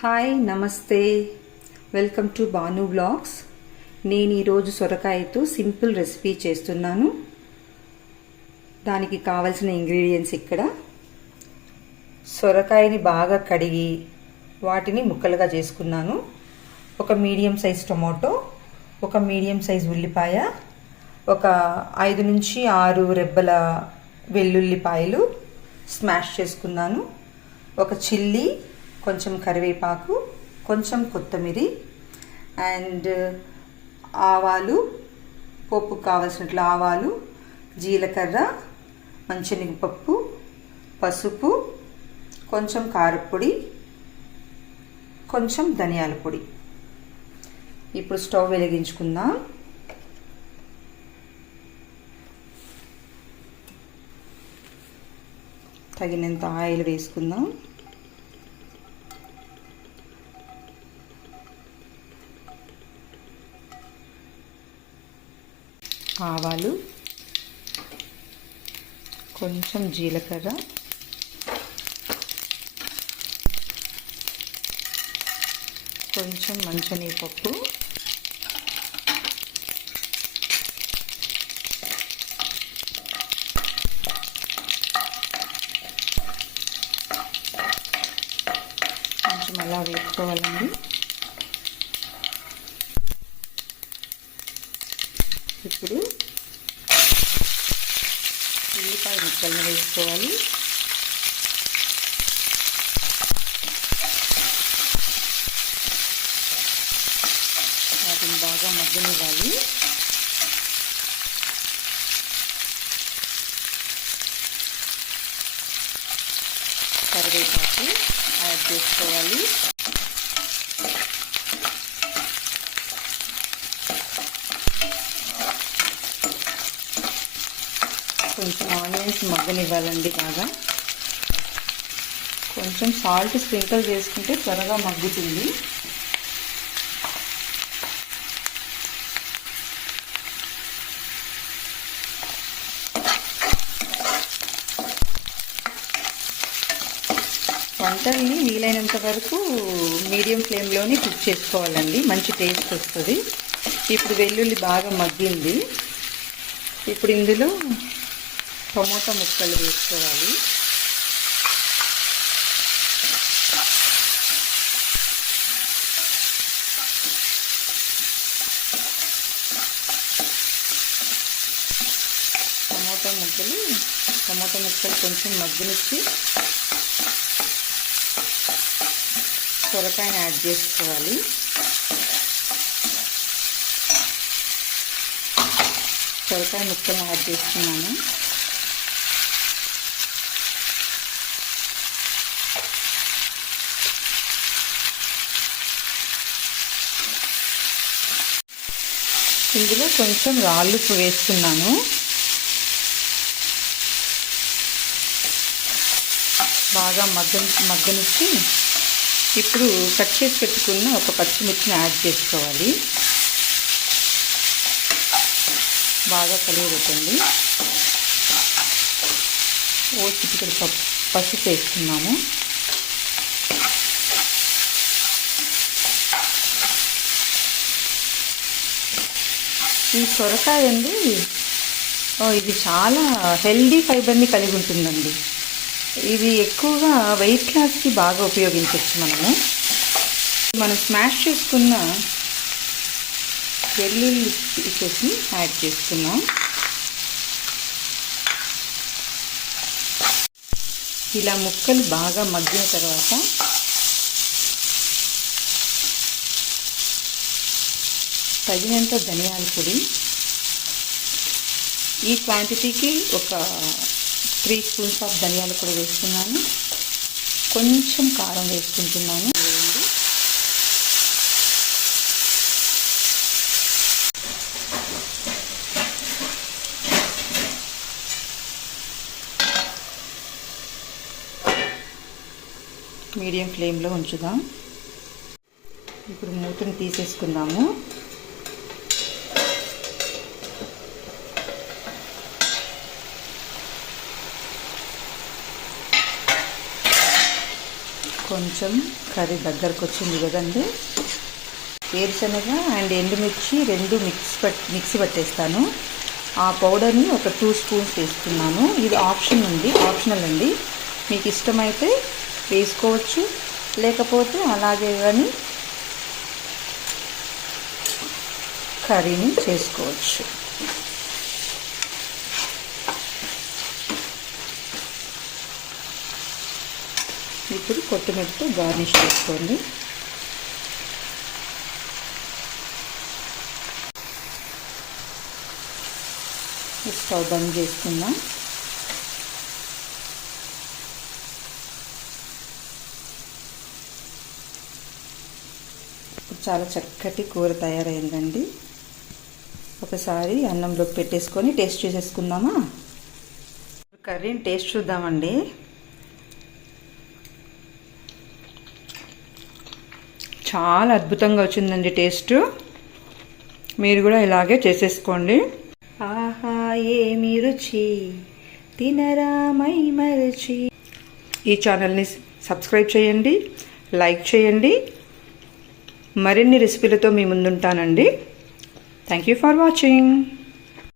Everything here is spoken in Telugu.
హాయ్ నమస్తే, వెల్కమ్ టు బాను బ్లాగ్స్. నేను ఈరోజు సొరకాయతో సింపుల్ రెసిపీ చేస్తున్నాను. దానికి కావలసిన ఇంగ్రీడియంట్స్ ఇక్కడ. సొరకాయని బాగా కడిగి వాటిని ముక్కలుగా చేసుకున్నాను. ఒక మీడియం సైజ్ టొమాటో, ఒక మీడియం సైజ్ ఉల్లిపాయ, ఒక 5 నుంచి 6 రెబ్బల వెల్లుల్లిపాయలు స్మాష్ చేసుకున్నాను. ఒక చిల్లీ, కొంచెం కరివేపాకు, కొంచెం కొత్తిమీర అండ్ ఆవాలు, పోపుకు కావాల్సినట్లు ఆవాలు, జీలకర్ర, మంచినగపప్పు, పసుపు, కొంచెం కారపొడి, కొంచెం ధనియాల పొడి. ఇప్పుడు స్టవ్ వెలిగించుకుందాం. తగినంత ఆయిల్ వేసుకుందాం. ఆవాలు, కొంచెం జీలకర్ర, కొంచెం మంచినగపప్పు, కొంచెం అలా వేసుకోవాలండి. ఇప్పుడు ఉల్లిపాయ ముక్కలను వేసుకోవాలి. వాటిని బాగా మగ్గనివ్వాలి. కరివేపాకు యాడ్ చేసుకోవాలి. కొంచెం ఆనియన్స్ మగ్గనివ్వాలండి బాగా. కొంచెం సాల్ట్ స్ప్రింకిల్ చేసుకుంటే త్వరగా మగ్గుతుంది. వంటల్ని వీలైనంత వరకు మీడియం ఫ్లేమ్లోనే కుక్ చేసుకోవాలండి, మంచి టేస్ట్ వస్తుంది. ఇప్పుడు వెల్లుల్లి బాగా మగ్గింది. ఇప్పుడు ఇందులో టమోటా ముక్కలు వేసుకోవాలి. టమోటా ముక్కలు కొంచెం మగ్గనిచ్చి సొరకాయని యాడ్ చేసుకోవాలి. సొరకాయ ముక్కలను యాడ్ చేస్తున్నాను. ఇందులో కొంచెం రాళ్ళుప్పు వేస్తున్నాను. బాగా మగ్గనిచ్చి ఇప్పుడు కట్ చేసి పెట్టుకున్న ఒక పచ్చిమిర్చిని యాడ్ చేసుకోవాలి. బాగా కలియబెట్టండి. చిటికెడు పసుపు వేస్తున్నాము. ఈ సొరకాయ అండి, ఇది చాలా హెల్దీ ఫైబర్ని కలిగి ఉంటుందండి. ఇది ఎక్కువగా వెయిట్ లాస్కి బాగా ఉపయోగించవచ్చు. మనం స్మాష్ చేసుకున్న వెల్లుల్లి పీసెస్ని యాడ్ చేసుకున్నాం. ఇలా ముక్కలు బాగా మగ్గిన తర్వాత తగినంత ధనియాల పొడి, ఈ క్వాంటిటీకి ఒక 3 స్పూన్స్ ఆఫ్ ధనియాల పొడి వేస్తున్నాను. కొంచెం కారం వేసుకుంటున్నాను. మీడియం ఫ్లేమ్లో ఉంచుదాం. ఇప్పుడు మూతను తీసేసుకుందాము. కొంచెం కర్రీ దగ్గరకు వచ్చింది కదండి. వేరుశనగ అండ్ ఎండుమిర్చి రెండు మిక్సీ పట్టేస్తాను. ఆ పౌడర్ని ఒక 2 స్పూన్స్ వేస్తున్నాను. ఇది ఆప్షనల్ అండి. మీకు ఇష్టమైతే వేసుకోవచ్చు, లేకపోతే అలాగే కానీ కర్రీని చేసుకోవచ్చు. ఇప్పుడు కొత్తిమీరతో గార్నిష్ చేసుకోండి. స్టవ్ బంద్ చేసుకుందాం. ఇప్పుడు చాలా చక్కటి కూర తయారైందండి. ఒకసారి అన్నంలోకి పెట్టేసుకొని టేస్ట్ చేసేసుకుందామా? కర్రీని టేస్ట్ చూద్దామండి. చాలా అద్భుతంగా వచ్చిందండి టేస్ట్. మీరు కూడా ఇలాగే చేసేసుకోండి. ఆహా ఏమి రుచి, తినరా మై మరచి. ఈ ఛానల్ని సబ్స్క్రైబ్ చేయండి, లైక్ చేయండి. మరిన్ని రెసిపీలతో మీ ముందుంటానండి. Thank you for watching.